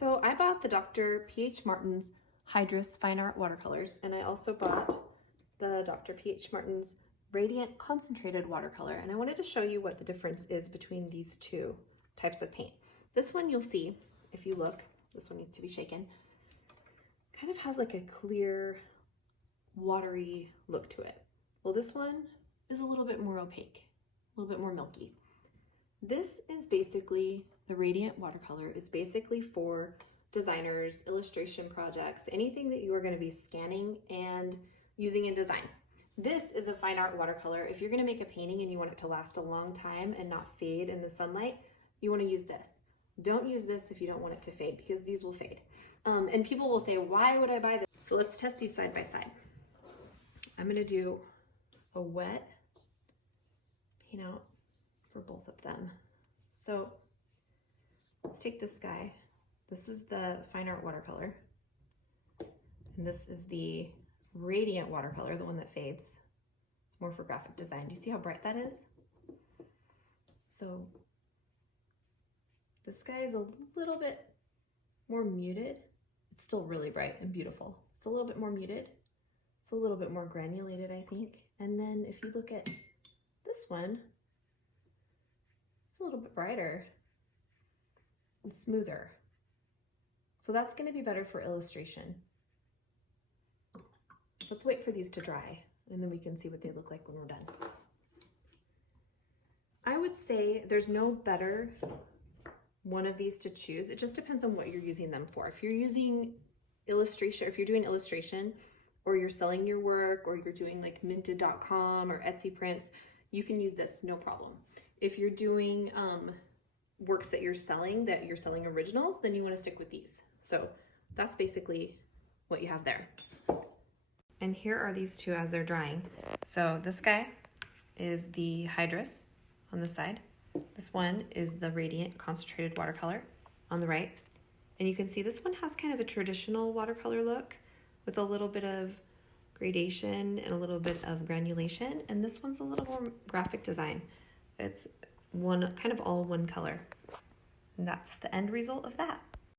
So I bought the Dr. P.H. Martin's Hydrus Fine Art Watercolors, and I also bought the Dr. P.H. Martin's Radiant Concentrated Watercolor, and I wanted to show you what the difference is between these two types of paint. This one you'll see, if you look, this one needs to be shaken, kind of has like a clear, watery look to it. Well, this one is a little bit more opaque, a little bit more milky. This is basically, the Radiant Watercolor is basically for designers, illustration projects, anything that you are going to be scanning and using in design. This is a fine art watercolor. If you're going to make a painting and you want it to last a long time and not fade in the sunlight, you want to use this. Don't use this if you don't want it to fade, because these will fade. And people will say, why would I buy this? So let's test these side by side. I'm going to do a wet paint out for both of them. So let's take this guy. This is the fine art watercolor, and this is the Radiant watercolor, the one that fades. It's more for graphic design. Do you see how bright that is? So this guy is a little bit more muted. It's still really bright and beautiful. It's a little bit more muted. It's a little bit more granulated, I think. And then if you look at this one, it's a little bit brighter and smoother. So that's going to be better for illustration. Let's wait for these to dry, and then we can see what they look like when we're done. I would say there's no better one of these to choose. It just depends on what you're using them for. If you're using illustration, if you're doing illustration, or you're selling your work, or you're doing like minted.com or Etsy prints, you can use this, no problem. If you're doing works that you're selling originals, then you want to stick with these. So that's basically what you have there. And here are these two as they're drying. So this guy is the Hydrus on the side. This one is the Radiant Concentrated Watercolor on the right. And you can see this one has kind of a traditional watercolor look with a little bit of gradation and a little bit of granulation. And this one's a little more graphic design. It's kind of all one color. And that's the end result of that.